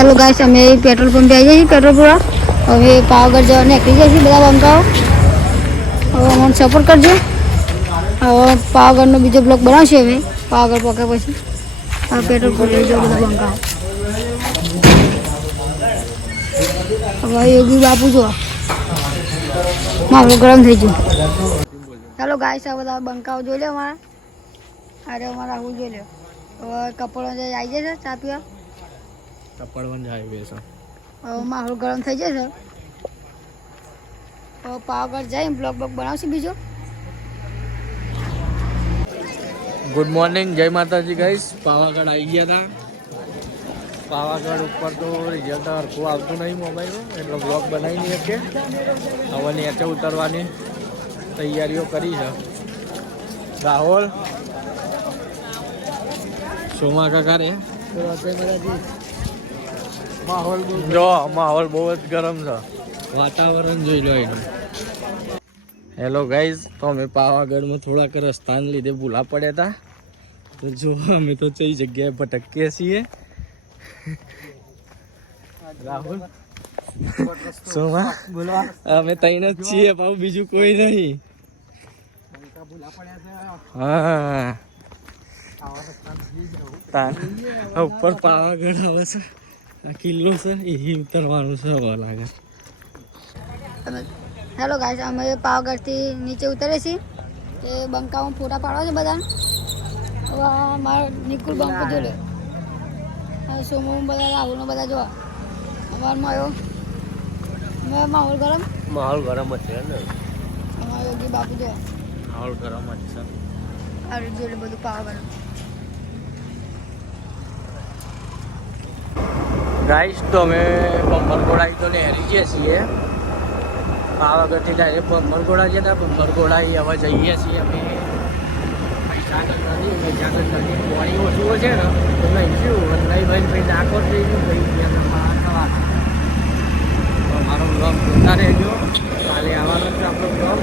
ચાલો ગાઈસ અમે પેટ્રોલ પંપે આવી જઈએ પેટ્રોલ પૂરા હવે પાવાગઢ જવા નીકળી જઈએ બધા બંકાઓ હવે અમને સપોર્ટ કરજો હવે પાવાગઢનો બીજો બ્લોગ બનાવશે હવે પાવાગઢ પહોંચ્યા પછી આ પેટ્રોલ પૂરા લઈ જાઓ બધા બંકાઓ હવે યોગી બાપુ જો મારું ગરમ થઈ ગયું ચાલો ગાઈસ આ બધા બંકાઓ જોઈ લો અમારા અરે અમારા આવું જોઈ લો હવે કપડો જે આવી જશે ચા પીવા કપડવન જાય બેસો હવે માહોલ ગરમ થઈ જશે હવે પાવાગઢ જઈને બ્લોગ બનાવશે બીજો ગુડ મોર્નિંગ જય માતાજી ગાઈસ પાવાગઢ આવી ગયા હતા પાવાગઢ ઉપર તો રિઝલ્ટ હરખું આવતું નહીં મોબાઈલમાં એટલે બ્લોગ બનાવી નહીં શકે હવે નીચે ઉતરવાની તૈયારીઓ કરી છે રાહુલ સોમા કાકા રે માહોલ બહુ જ ગરમ છે વાતાવરણ જોઈ લો એનું હેલો ગાઈઝ તો અમે પાવાગઢમાં થોડાક રસ્તાને લીધે ભૂલા પડ્યા હતા તો જો અમે તો કઈ જગ્યાએ ભટકીએ છીએ રાહુલ સોમા અમે તઈને જ છીએ પાછું બીજું કોઈ નહીં હા ઉપર પાવાગઢ આવે છે આ કિલ્લો છે એ ઉતરવાનું છે હવે લાગે હેલો ગાઈસ અમે પાવાગઢથી નીચે ઉતરે છીએ એ બંકામાં ફોટા પાડવા છે બધા હવે મારા નિકુલ બંકો જોઈ લે સોમો બધા રાહુલનો બધા જોવા અમારમાં આવ્યો માહોલ ગરમ જ છે ને અમારા યોગી બાપુ જોવા માહોલ ગરમ જ છે આ જોઈ લે બધું પાવાગઢ ગાઈસ તો અમે બમ્બરગોળા તો લહેરી જઈએ છીએ પાવાગઢથી ડાયરેક્ટ બમ્બરગોળા જતા બમ્બરગોળા હવે જઈએ છીએ અમે મહીસાગર નદી પાણી ઓછું છે ને તો લઈશું લઈ ભાઈ ડાકોર જઈશું ભાઈ અમારો બ્લોગ જોતા રહેજો કાલે આવવાનો છે આપણો બ્લોગ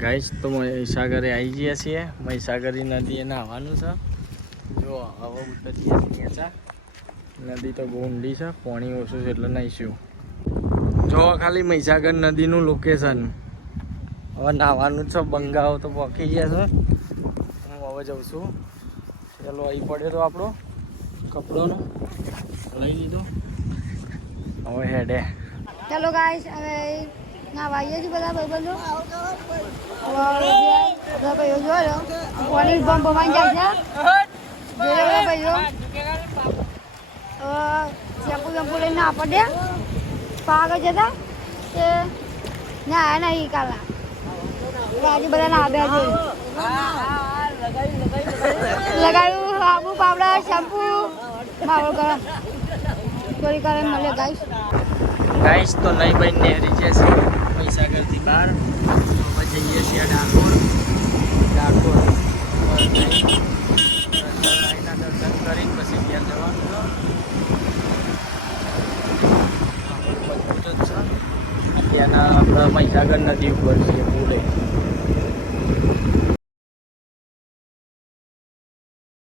ગાઈસ તો મહીસાગરે આવી ગયા છીએ મહીસાગરી નદી એને આવવાનું છે જો હવે ઉતરીએ નીચા નદી તો બહુ ઊંડી છે પાણી ઓછું છે એટલે નહીશું જો ખાલી મહીસાગર નદીનું લોકેશન હવે નાહવાનું છે બંગાઓ તો પહોંચી ગયા છે હું હવે જઉં છું ચાલો અહીં પડ્યો તો આપણો કપડોનો લઈ લીધો હવે હેડે ચાલો ગાઈસ હવે ના વાઈએ છીએ બધા ભાઈબંધો બધા ભાઈઓ જોયો પાણી પંપ પમાઈ જાય છે જોયો ભાઈઓ શેમ્પુ વેમ્પુ લઈને ના પડે પાવાગઢ જતા તે ના આયા નહીં કાલા આજે બધા ના આવ્યા લગાવ્યું આબુ પાવડા શેમ્પુ માવો ગરમ ચોરી કરે મળે ગાઈસ તો નહીં ભાઈ નહેરી છે મહીસાગરથી બહાર હવે જઈએ છીએ ડાકોર દર્શન કરીને પછી ઘેર જવાનું ત્યાંના આપણે મહીસાગર નદી ઉપર છીએ પુલે